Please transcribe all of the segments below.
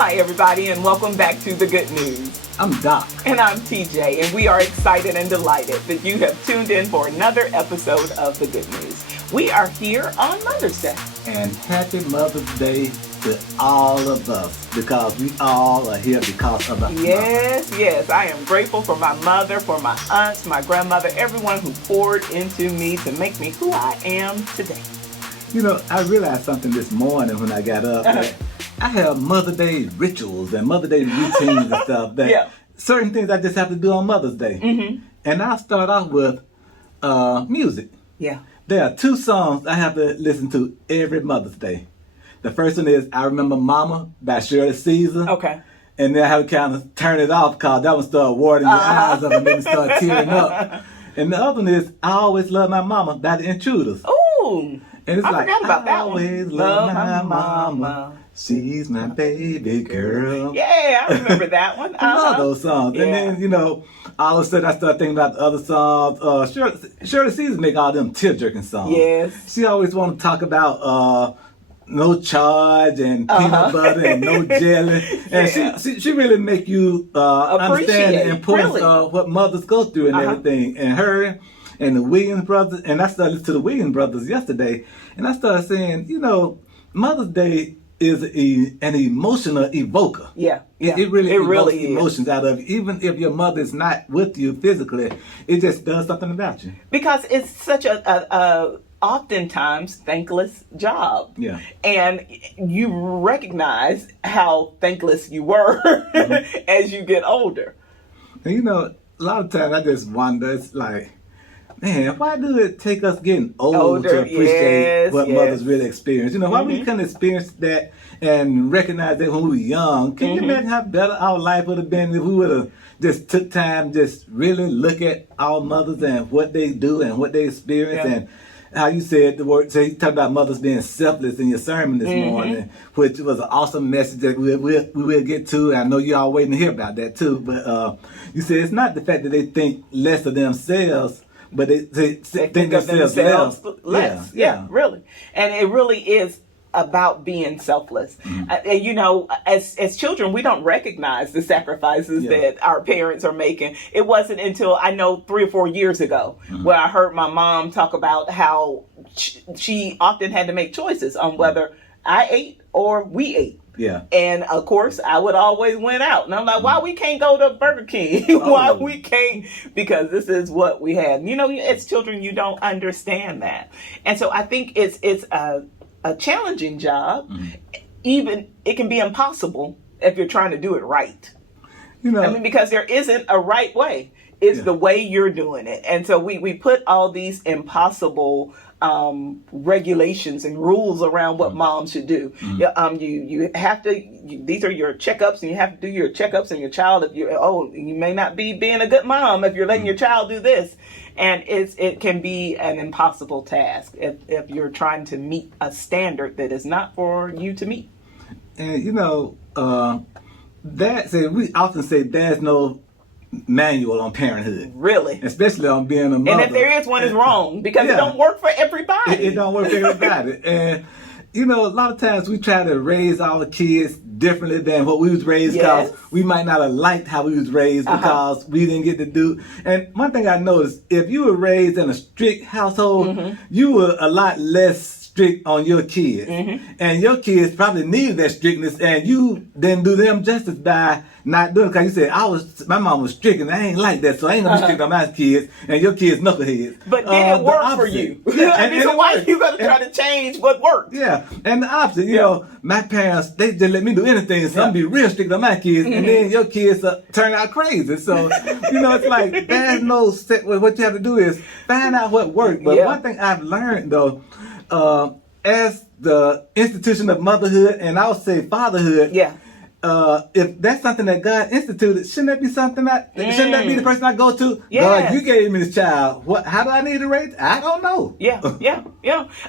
Hi, everybody, and welcome back to The Good News. I'm Doc. And I'm TJ, and we are excited and delighted that you have tuned in for another episode of The Good News. We are here on Mother's Day. And happy Mother's Day to all of us, because we all are here because of our mother. Yes, I am grateful for my mother, for my aunts, my grandmother, everyone who poured into me to make me who I am today. You know, I realized something this morning when I got up. That I have Mother's Day rituals and Mother's Day routines and stuff. That certain things I just have to do on Mother's Day. Mm-hmm. And I'll start off with music. Yeah. There are two songs I have to listen to every Mother's Day. The first one is I Remember Mama by Shirley Caesar. Okay. And then I have to kind of turn it off because that one started watering your eyes up and then start tearing up. And the other one is I Always Love My Mama by The Intruders. Ooh. And it's I like, forgot about that I one. always love my mama. She's my baby girl. Yeah, I remember that one. I love those songs. Yeah. And then, you know, all of a sudden I started thinking about the other songs. Shirley Caesar make all them tear-jerking songs. Yes. She always want to talk about no charge and peanut butter and no jelly. And she really make you understand the importance of what mothers go through and everything. And her and the Williams brothers. And I started listening to the Williams brothers yesterday. And I started saying, you know, Mother's Day is an emotional evoker. Yeah. It really evokes is. emotions out of you. Even if your mother is not with you physically, it just does something about you. Because it's such a oftentimes thankless job. Yeah. And you recognize how thankless you were as you get older. And you know, a lot of times I just wonder, it's like, man, why do it take us getting old to appreciate what mothers really experience? You know, why we couldn't experience that and recognize that when we were young? Can you imagine how better our life would have been if we would have just took time, just really look at our mothers and what they do and what they experience and how you said the word, so you talked about mothers being selfless in your sermon this morning, which was an awesome message that we will get to. I know you're all waiting to hear about that too, but you said it's not the fact that they think less of themselves, but they think of themselves less. Yeah, really. And it really is about being selfless. And you know, as children, we don't recognize the sacrifices that our parents are making. It wasn't until I know 3 or 4 years ago where I heard my mom talk about how she often had to make choices on whether I ate or we ate. Yeah. And of course, I would always win out. And I'm like, why we can't go to Burger King? Why we can't? Because this is what we had. You know, as children, you don't understand that. And so I think it's a challenging job. Even it can be impossible if you're trying to do it right. You know, I mean, because there isn't a right way. It's the way you're doing it. And so we put all these impossible regulations and rules around what moms should do. You have to, these are your checkups, and you have to do your checkups on your child. If you may not be being a good mom if you're letting your child do this. And it can be an impossible task if you're trying to meet a standard that is not for you to meet. And you know, we often say there's no manual on parenthood. Really? Especially on being a mother. And if there is one, it's wrong because it don't work for everybody. It don't work for everybody. And you know, a lot of times we try to raise our kids differently than what we was raised because we might not have liked how we was raised because we didn't get to do. And one thing I noticed, if you were raised in a strict household, you were a lot less strict on your kids. And your kids probably needed that strictness, and you didn't do them justice by not doing it. Because you said, my mom was strict and I ain't like that, so I ain't gonna be strict on my kids, and your kids knuckleheads. But did it work for you? I mean, so why are you gonna try to change what worked? Yeah, and the opposite, you know, my parents, they just let me do anything, so I'm be real strict on my kids, and then your kids turn out crazy. So, you know, it's like, there's no set, what you have to do is find out what worked. But one thing I've learned though, as the institution of motherhood, and I would say fatherhood, if that's something that God instituted, shouldn't that be something shouldn't that be the person I go to? God, you gave me this child. How do I need to raise? I don't know.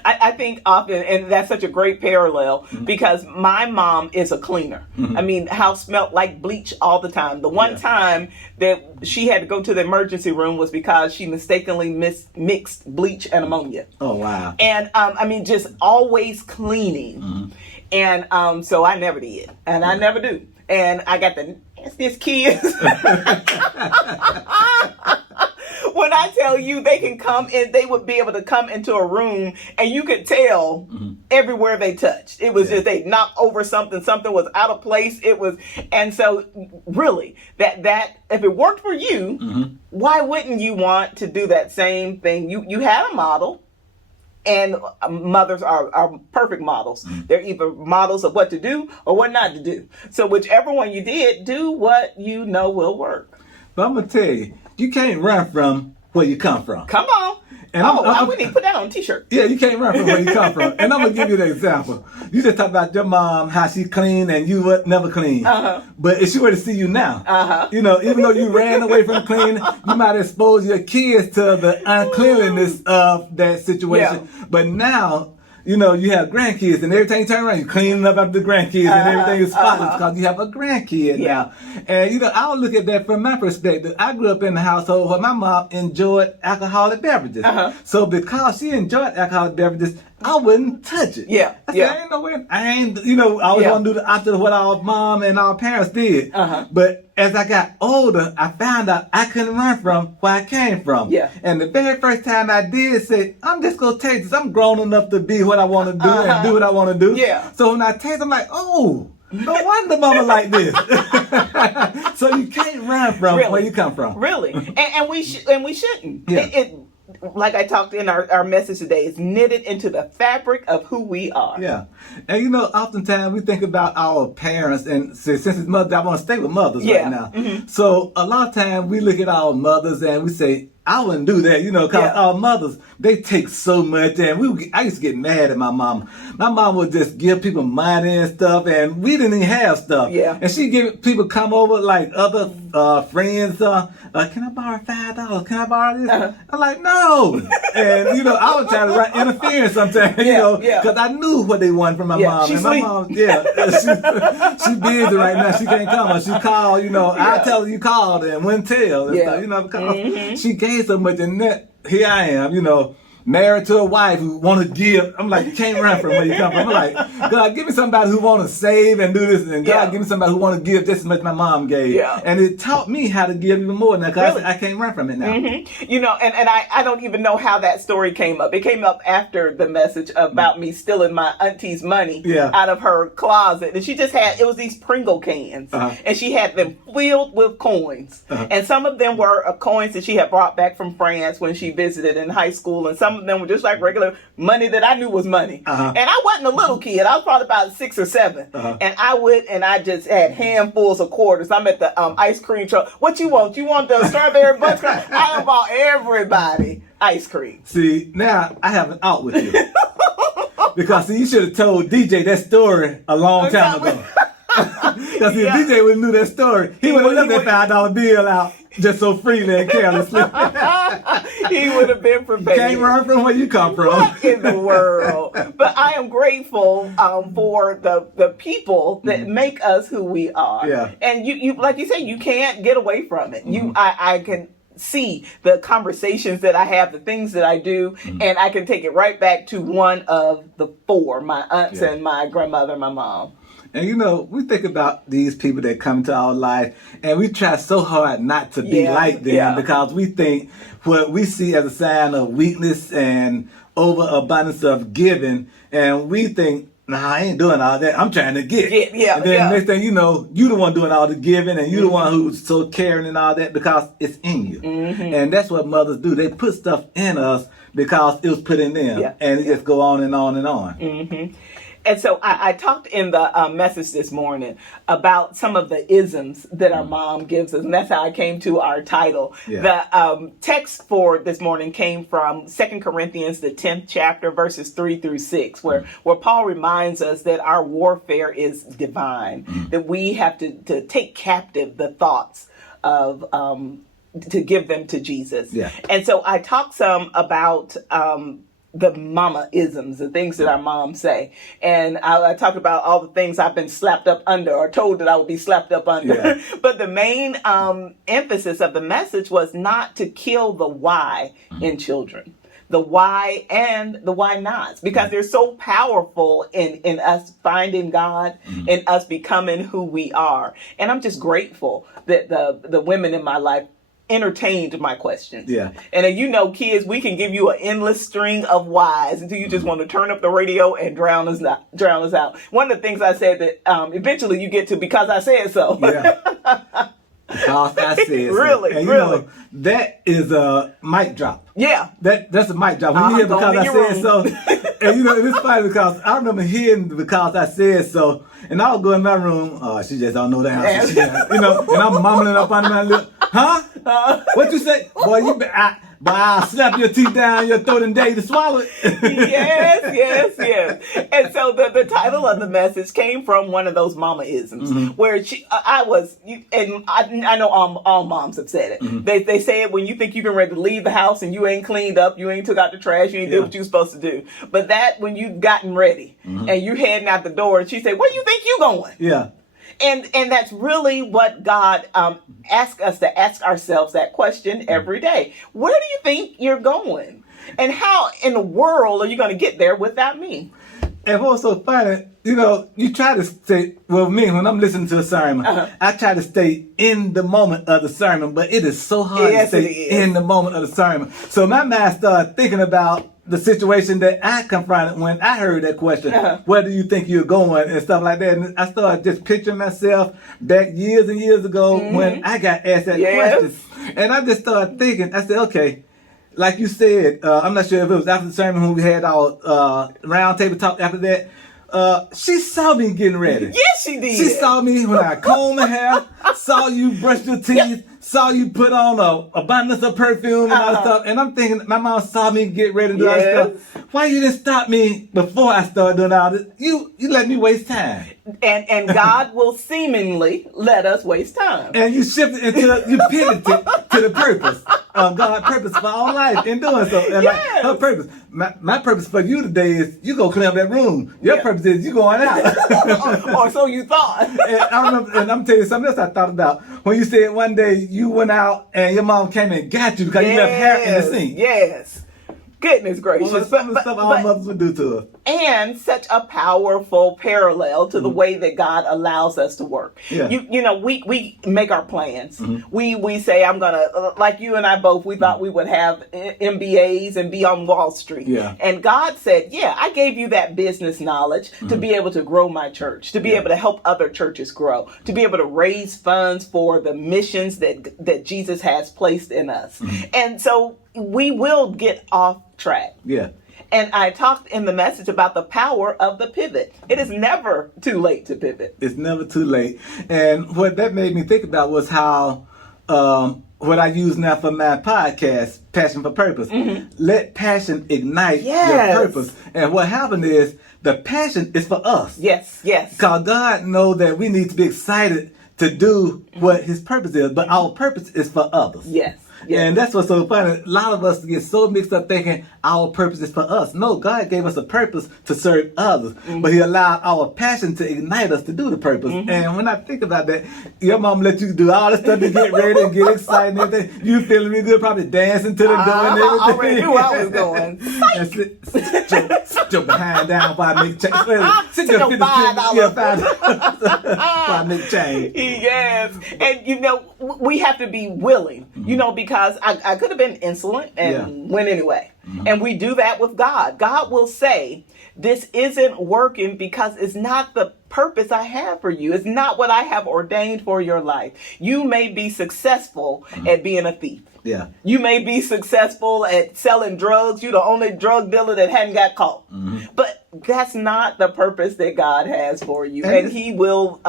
I think often, and that's such a great parallel because my mom is a cleaner. I mean, house smelled like bleach all the time. The one time that she had to go to the emergency room was because she mistakenly mixed bleach and ammonia. Oh, wow. And I mean, just always cleaning. And so I never did, and I never do. And I got the nastiest kids. When I tell you they can come in, they would be able to come into a room and you could tell everywhere they touched. It was just, they knocked over something was out of place. It was, and so really that if it worked for you, why wouldn't you want to do that same thing? You had a model. And mothers are perfect models. They're either models of what to do or what not to do. So whichever one you did, do what you know will work. But I'm going to tell you, you can't run from where you come from. Come on. And we need to put that on a t-shirt. Yeah, you can't run from where you come from. And I'm going to give you an example. You just talked about your mom, how she clean and you would never clean. But if she were to see you now, you know, even though you ran away from cleaning, you might expose your kids to the uncleanliness of that situation. Yeah. But now, you know, you have grandkids, and every time you turn around, you're cleaning up after the grandkids, and everything is spotless because you have a grandkid now. And, you know, I would look at that from my perspective. I grew up in a household where my mom enjoyed alcoholic beverages. So because she enjoyed alcoholic beverages, I wouldn't touch it. I said, I ain't no way. I ain't, you know, I always want to do the opposite of what our mom and our parents did. But as I got older, I found out I couldn't run from where I came from. And the very first time I did say, I'm just going to take this. I'm grown enough to be what I want to do and do what I want to do. So when I taste, I'm like, oh, no wonder mama like this. So you can't run from where you come from. Really. And we shouldn't. Like I talked in our message today, is knitted into the fabric of who we are. And you know, oftentimes we think about our parents and say, since it's mother, I want to stay with mothers right now. So a lot of times we look at our mothers and we say, I wouldn't do that, you know, because our mothers, they take so much. And I used to get mad at my mom. My mom would just give people money and stuff, and we didn't even have stuff. And she'd give people come over, like other friends, can I borrow $5? Can I borrow this? I'm like, no. And, you know, I would try to write interference sometimes, you know, because I knew what they wanted from my mom. And my mom, she's busy right now. She can't come. Or she called, you know, I tell her you called and wouldn't tell and stuff, you know, because she gave so much, and that here I am, you know, married to a wife who want to give. I'm like, you can't run from where you come from. I'm like, God, give me somebody who want to save and do this, and God, give me somebody who want to give just as much my mom gave. And it taught me how to give even more now, because I can't run from it now. You know, and I don't even know how that story came up. It came up after the message about me stealing my auntie's money out of her closet. And she just had, it was these Pringle cans, and she had them filled with coins. And some of them were coins that she had brought back from France when she visited in high school, and some of them were just like regular money that I knew was money. And I wasn't a little kid. I was probably about 6 or 7. And I just had handfuls of quarters. I'm at the ice cream truck. What you want? You want the strawberry butterscotch? I bought everybody ice cream. See, now I have an out with you. Because see, you should have told DJ that story a long time ago. Because if DJ would have knew that story, he would have left that $5 bill out just so freely and carelessly. He would have been prepared. You can't run from where you come from. What in the world? But I am grateful for the people that make us who we are. And you like you said, you can't get away from it. I can see the conversations that I have, the things that I do, and I can take it right back to one of the 4, my aunts and my grandmother, my mom. And you know, we think about these people that come into our life, and we try so hard not to be like them because we think what we see as a sign of weakness and overabundance of giving, and we think, nah, I ain't doing all that. I'm trying to get. And then next thing you know, you the one doing all the giving, and you the one who's so caring and all that because it's in you. And that's what mothers do. They put stuff in us because it was put in them, and it just go on and on and on. And so I talked in the message this morning about some of the isms that our mom gives us. And that's how I came to our title. The text for this morning came from 2 Corinthians, the 10th chapter, verses 3-6, where Paul reminds us that our warfare is divine, that we have to take captive the thoughts of to give them to Jesus. And so I talked some about the mama-isms, the things that our moms say. And I talked about all the things I've been slapped up under or told that I would be slapped up under. But the main emphasis of the message was not to kill the why in children. the why and the why nots, because they're so powerful in us finding God, in us becoming who we are. And I'm just grateful that the women in my life entertained my questions. Yeah. And you know, kids, we can give you an endless string of whys until you just want to turn up the radio and drown us out. One of the things I said that eventually you get to because I said so. Yeah. Because I said so. Really, and you really. know, that is a mic drop. Yeah. That's a mic drop. When you hear because I said so. And you know, it's funny because I remember hearing because I said so, and I'll go in my room, she just don't know the answer. You know, and I'm mumbling up under my lip. Huh? What you say? Boy, I'll slap your teeth down your throat and dare you to swallow it. yes. And so the title of the message came from one of those mama-isms, where I know all moms have said it. They say it when you think you've been ready to leave the house and you ain't cleaned up, you ain't took out the trash, you ain't did what you supposed to do. But that when you've gotten ready and you heading out the door, and she said, "Where you think you going?" Yeah. And that's really what God asks us to ask ourselves that question every day. Where do you think you're going? And how in the world are you going to get there without me? And what's so funny, you know, you try to stay, well, me, when I'm listening to a sermon, I try to stay in the moment of the sermon, but it is so hard to stay in the moment of the sermon. So my mind started thinking about the situation that I confronted when I heard that question, where do you think you're going, and stuff like that. And I started just picturing myself back years and years ago when I got asked that question. And I just started thinking, I said, okay, like you said, I'm not sure if it was after the sermon when we had our round table talk after that. She saw me getting ready. Yes, she did. She saw me when I combed my hair, saw you brush your teeth, saw you put on a abundance of perfume and all that stuff. And I'm thinking, my mom saw me get ready to do all that stuff. Why you didn't stop me before I started doing all this? You let me waste time. And God will seemingly let us waste time. And you shifted you pivoted to the purpose of God's purpose for our life in doing so. And like her purpose. My purpose for you today is you go clean up that room. Your purpose is you going out. Or so you thought. And I remember, and I'm telling you something else I thought about. When you said one day you went out and your mom came and got you because you left hair in the sink. Yes. Goodness gracious. Well, some of the stuff our mothers would do to us. And such a powerful parallel to the way that God allows us to work. Yeah. You know, we make our plans. We say, I'm going to, like you and I both, we thought we would have MBAs and be on Wall Street. Yeah. And God said, I gave you that business knowledge to be able to grow my church, to be able to help other churches grow, to be able to raise funds for the missions that Jesus has placed in us. And so we will get off track. Yeah. And I talked in the message about the power of the pivot. It is never too late to pivot. It's never too late. And what that made me think about was how what I use now for my podcast, Passion for Purpose. Let passion ignite your purpose. And what happened is the passion is for us. Yes. Because God knows that we need to be excited to do what his purpose is, but our purpose is for others. Yes. And that's what's so funny. A lot of us get so mixed up thinking our purpose is for us. No, God gave us a purpose to serve others, but he allowed our passion to ignite us to do the purpose. And when I think about that, your mom let you do all this stuff to get ready and get excited and everything. You feeling real good, probably dancing to the door and everything. I already knew I was going. And sit your behind down while I make change. Sit your $5. While I make change. Yes. And you know, we have to be willing, you know, because I could have been insolent and went anyway. And we do that with God. God will say, this isn't working because it's not the purpose I have for you. It's not what I have ordained for your life. You may be successful at being a thief. Yeah. You may be successful at selling drugs. You're the only drug dealer that hadn't got caught. But that's not the purpose that God has for you. And he will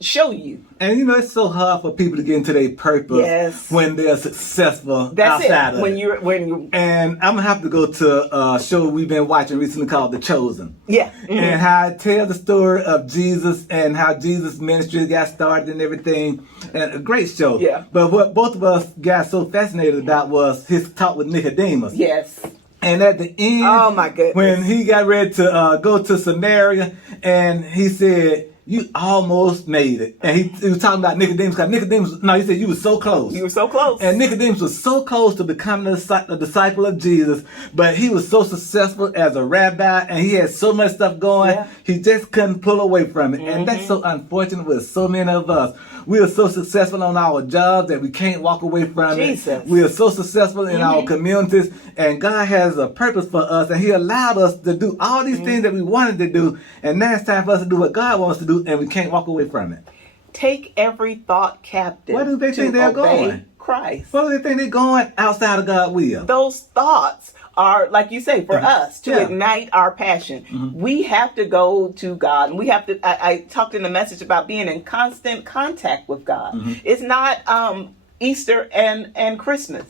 show you. And you know, it's so hard for people to get into their purpose when they're successful outside of it. When you And I'm going to have to go to a show we've been watching recently called The Chosen. Yeah. And how it tells the story of Jesus and how Jesus' ministry got started and everything. And a great show. Yeah. But what both of us got so fascinated about was his talk with Nicodemus. Yes. And at the end, oh my goodness, when he got ready to go to Samaria, and he said, you almost made it. And he was talking about Nicodemus, because Nicodemus, no, he said you were so close. You were so close. And Nicodemus was so close to becoming a disciple of Jesus, but he was so successful as a rabbi, and he had so much stuff going, he just couldn't pull away from it. And that's so unfortunate with so many of us. We are so successful on our jobs that we can't walk away from it. We are so successful in our communities, and God has a purpose for us, and he allowed us to do all these things that we wanted to do, and now it's time for us to do what God wants to do, and we can't walk away from it. Take every thought captive. Where do they think they're going? Christ. Where do they think they're going outside of God's will? Those thoughts are, like you say, for us to ignite our passion. We have to go to God, and we have to, I talked in the message about being in constant contact with God. It's not Easter and Christmas.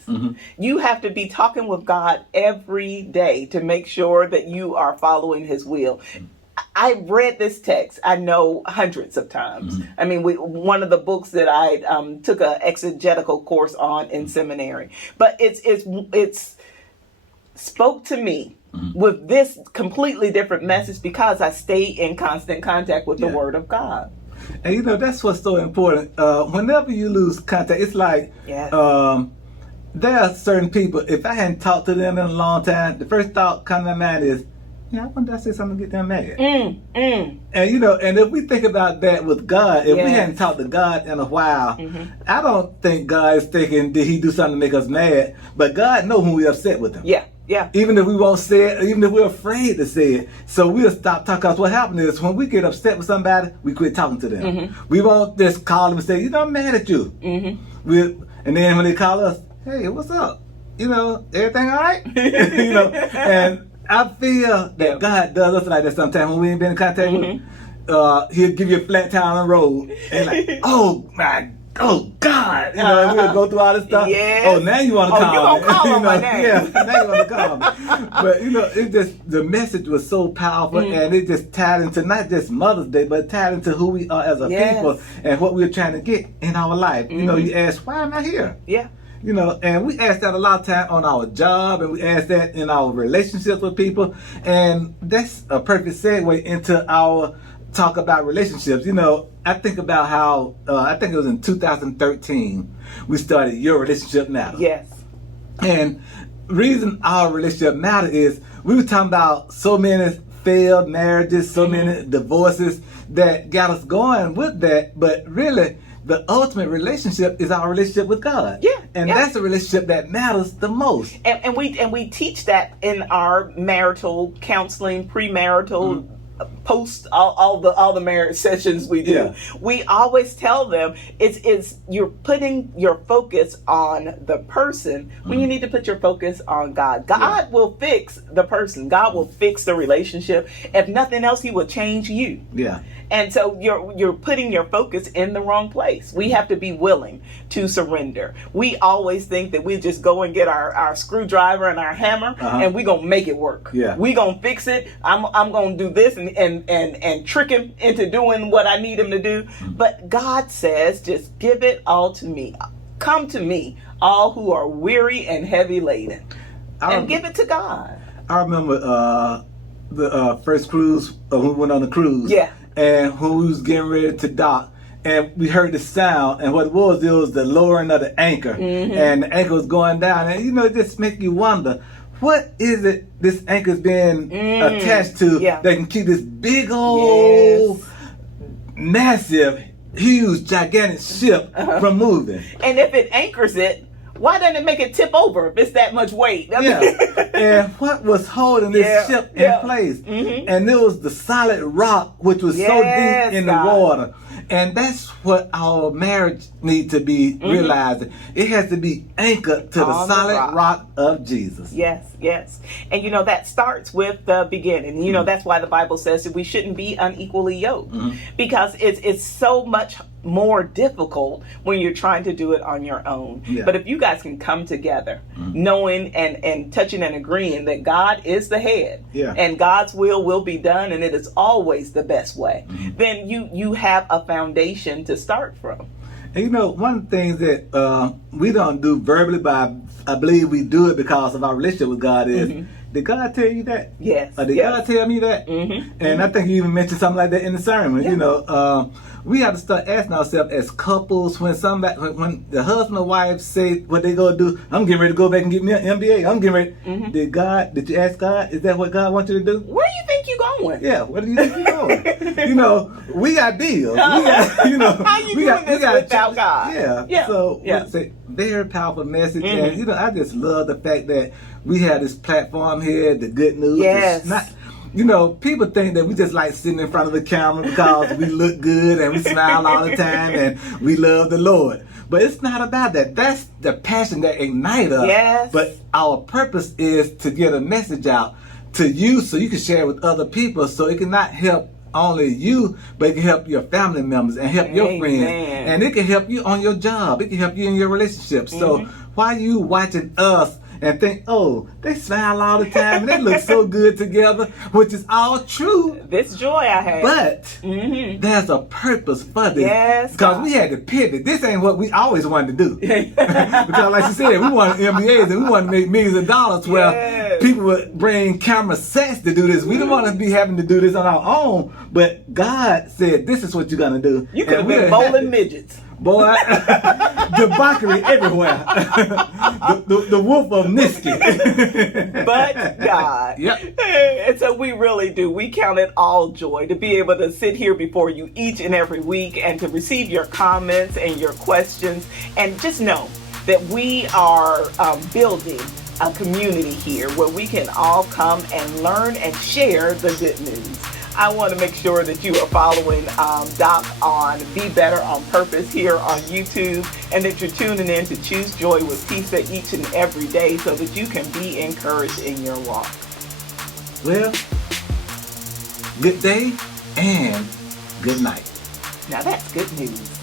You have to be talking with God every day to make sure that you are following his will. I read this text, I know, hundreds of times. I mean, one of the books that I took an exegetical course on in seminary. But it's spoke to me with this completely different message because I stay in constant contact with the Word of God. And you know, that's what's so important. Whenever you lose contact, it's like there are certain people, if I hadn't talked to them in a long time, the first thought coming to mind is, I wonder if I say something to get them mad. And you know, and if we think about that with God, if we hadn't talked to God in a while, I don't think God is thinking, did he do something to make us mad? But God knows when we're upset with him. Even if we won't say it, even if we're afraid to say it. So we'll stop talking. Because what happens is when we get upset with somebody, we quit talking to them. We won't just call them and say, I'm mad at you. And then when they call us, hey, what's up? Everything all right? And I feel that God does us like that sometimes when we ain't been in contact with him. He'll give you a flat tire on the road and like, oh God, and we'll go through all this stuff. Oh, now you want to call me. You call him my name. Now you want to call me. But it just, the message was so powerful, and it just tied into not just Mother's Day, but tied into who we are as a people and what we're trying to get in our life. You ask, why am I here? And we ask that a lot of time on our job, and we ask that in our relationships with people, and that's a perfect segue into our talk about relationships. I think about how I think it was in 2013 we started Your Relationship Matters. And reason our relationship matter is we were talking about so many failed marriages, so many divorces that got us going with that, but really the ultimate relationship is our relationship with God. And that's the relationship that matters the most. And we teach that in our marital counseling, premarital, post all the marriage sessions we do. We always tell them it's you're putting your focus on the person when you need to put your focus on God. God will fix the person. God will fix the relationship. If nothing else, he will change you. And so you're putting your focus in the wrong place. We have to be willing to surrender. We always think that we just go and get our screwdriver and our hammer and we're gonna make it work. We're gonna fix it. I'm gonna do this and trick him into doing what I need him to do. But God says, just give it all to me. Come to me, all who are weary and heavy laden, and give it to God. I remember the first cruise when we went on the cruise. And when we was getting ready to dock, and we heard the sound, and what it was the lowering of the anchor, and the anchor was going down, and it just make you wonder, what is it this anchor's being attached to that can keep this big old, massive, huge, gigantic ship from moving? And if it anchors it, why doesn't it make it tip over if it's that much weight? And what was holding this ship in place? And it was the solid rock, which was so deep in the water. And that's what our marriage needs to be realizing. It has to be anchored to the solid rock of Jesus. Yes. And that starts with the beginning. That's why the Bible says that we shouldn't be unequally yoked. Because it's so much more difficult when you're trying to do it on your own. But if you guys can come together knowing and touching and agreeing that God is the head and God's will be done, and it is always the best way, then you have a foundation to start from. And one of the things that we don't do verbally, but I believe we do it because of our relationship with God, is did God tell you that? Yes. Or did God tell me that? Mm-hmm. And I think you even mentioned something like that in the sermon. Yeah. You know, we have to start asking ourselves as couples when the husband or wife say what they gonna do. I'm getting ready to go back and get me an MBA. I'm getting ready. Mm-hmm. Did you ask God? Is that what God wants you to do? Where do you think you're going? Yeah, where do you think you're going? You know, we got bills. We got, you know, how you doing this without God? Yeah. So it's a very powerful message, and you know, I just love the fact that we have this platform here, the good news. Yes. It's not, you know, people think that we just like sitting in front of the camera because we look good and we smile all the time and we love the Lord. But it's not about that. That's the passion that ignites us. Yes. But our purpose is to get a message out to you so you can share it with other people, so it can not help only you, but it can help your family members and help your friends. And it can help you on your job. It can help you in your relationships. So why you watching us and think, oh, they smile all the time and they look so good together, which is all true. This joy I have. But there's a purpose for this. Yes. Because we had to pivot. This ain't what we always wanted to do. Because like you said, we wanted MBAs and we wanted to make millions of dollars where people would bring camera sets to do this. We didn't want to be having to do this on our own. But God said, this is what you're going to do. You could have been bowling midgets. Boy, debauchery everywhere. the wolf of Niski. But God. Yep. And so we really do. We count it all joy to be able to sit here before you each and every week and to receive your comments and your questions. And just know that we are building a community here where we can all come and learn and share the good news. I want to make sure that you are following Doc on Be Better on Purpose here on YouTube, and that you're tuning in to Choose Joy with Tisa each and every day so that you can be encouraged in your walk. Well, good day and good night. Now that's good news.